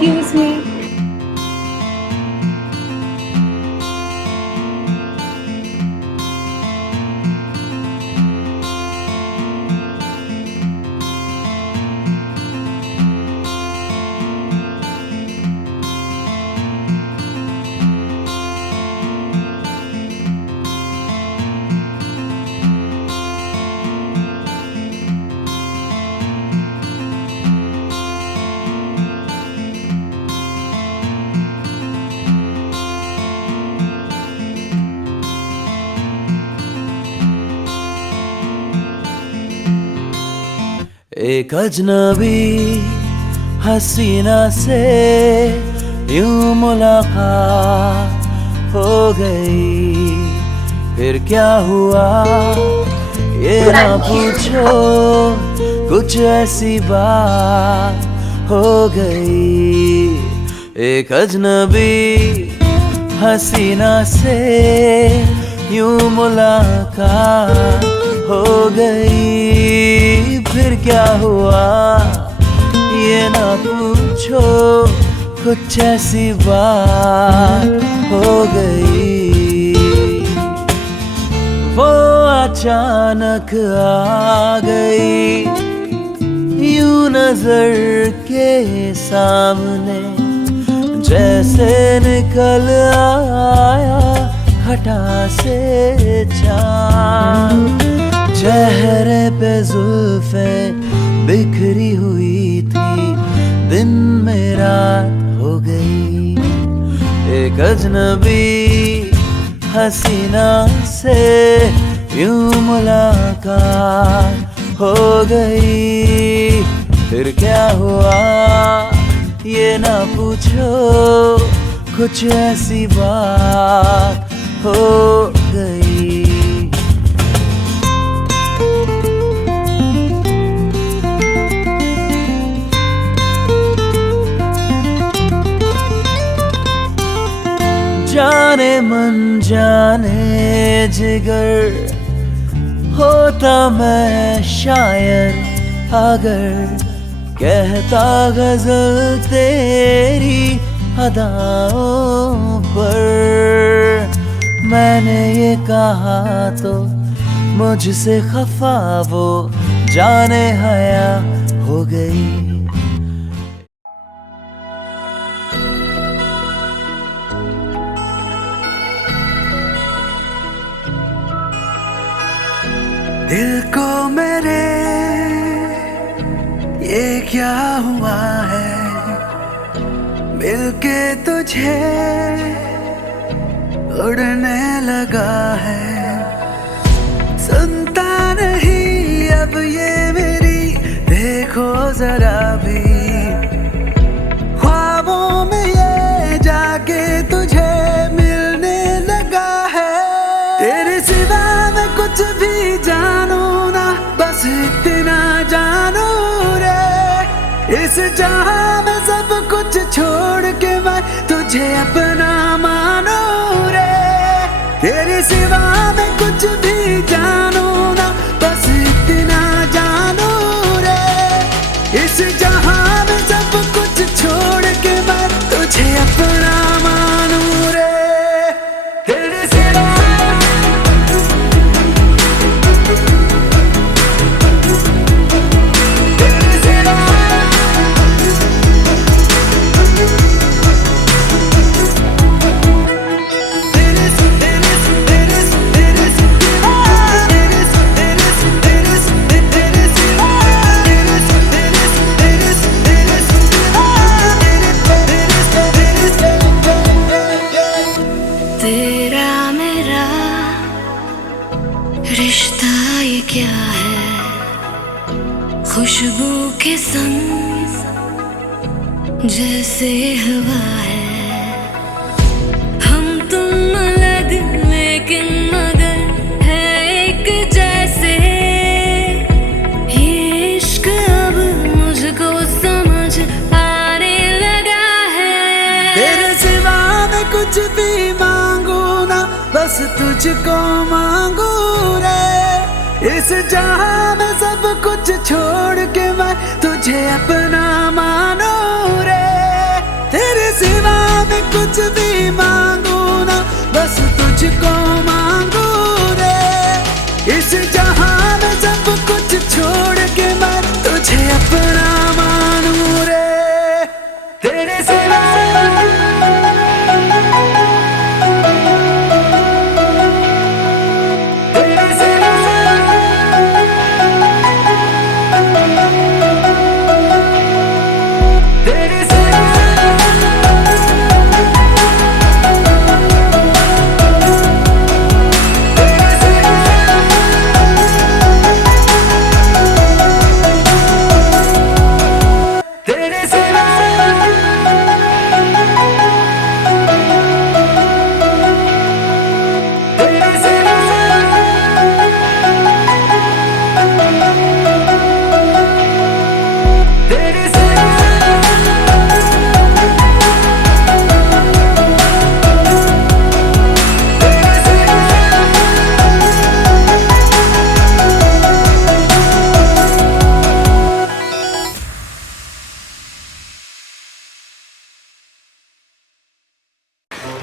Excuse me. एक अजनबी हसीना से यूं मुलाकात हो गई, फिर क्या हुआ ये ना पूछो, कुछ ऐसी बात हो गई। एक अजनबी हसीना से यूं मुलाकात हो गई, फिर क्या हुआ ये ना पूछो, कुछ ऐसी बात हो गई। वो अचानक आ गई यूं नजर के सामने, जैसे निकल आया घटा से चाँद। चेहरे पे जुल्फे बिखरी हुई थी, दिन में रात हो गई। एक अजनबी हसीना से यूं मुलाकात हो गई, फिर क्या हुआ ये ना पूछो, कुछ ऐसी बात हो गई। जाने मन जाने जिगर, होता मैं शायर अगर कहता गजल तेरी अदाओं पर। मैंने ये कहा तो मुझसे खफा वो जाने हया हो गई। दिल को मेरे ये क्या हुआ है, मिलके तुझे उड़ने लगा है। सुनता नहीं अब ये मेरी, देखो जरा भी ख्वाबों में ये जाके तुझे मिलने लगा है। तेरे सिवा मैं कुछ भी जानू ना, बस इतना जानू रे, इस जहां में सब कुछ छोड़ के मैं तुझे अपना मानू रे। तेरे सिवा मैं कुछ भी जानू ना, बस इतना जानू रे, इस जहां में सब कुछ छोड़ के मैं तुझे अपना मानू रे। तेरे सिवा रिश्ता ये क्या है, खुशबू के संग जैसे हवा है। हम तुम अलग लेकिन मगर है एक जैसे, ये इश्क अब मुझको समझ आने लगा है। तेरे सिवा मैं कुछ भी मांगू ना, बस तुझको मांगू रे, इस जहां में सब कुछ छोड़ के मैं तुझे अपना मानू रे। कुछ भी मांगू ना, बस तुझको मांगू रे। इस जहां में सब कुछ छोड़ के मैं तुझे अपना मानू रे। तेरे सिवा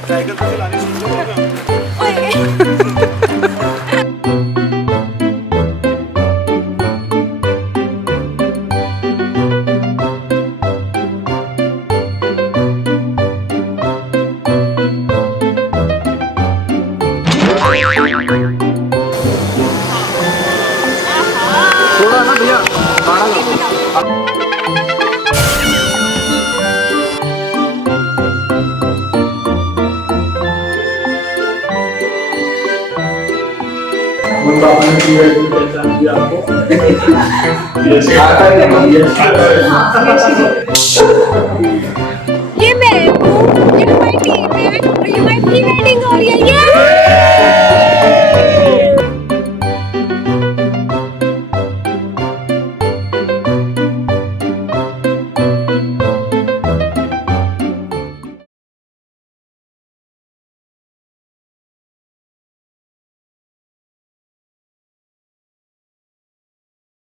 साइकिल तो चलानी शुरू करोगे? थोड़ा ना भैया गाना गा। आपने की है पहचान दिया आपको। यस आता है।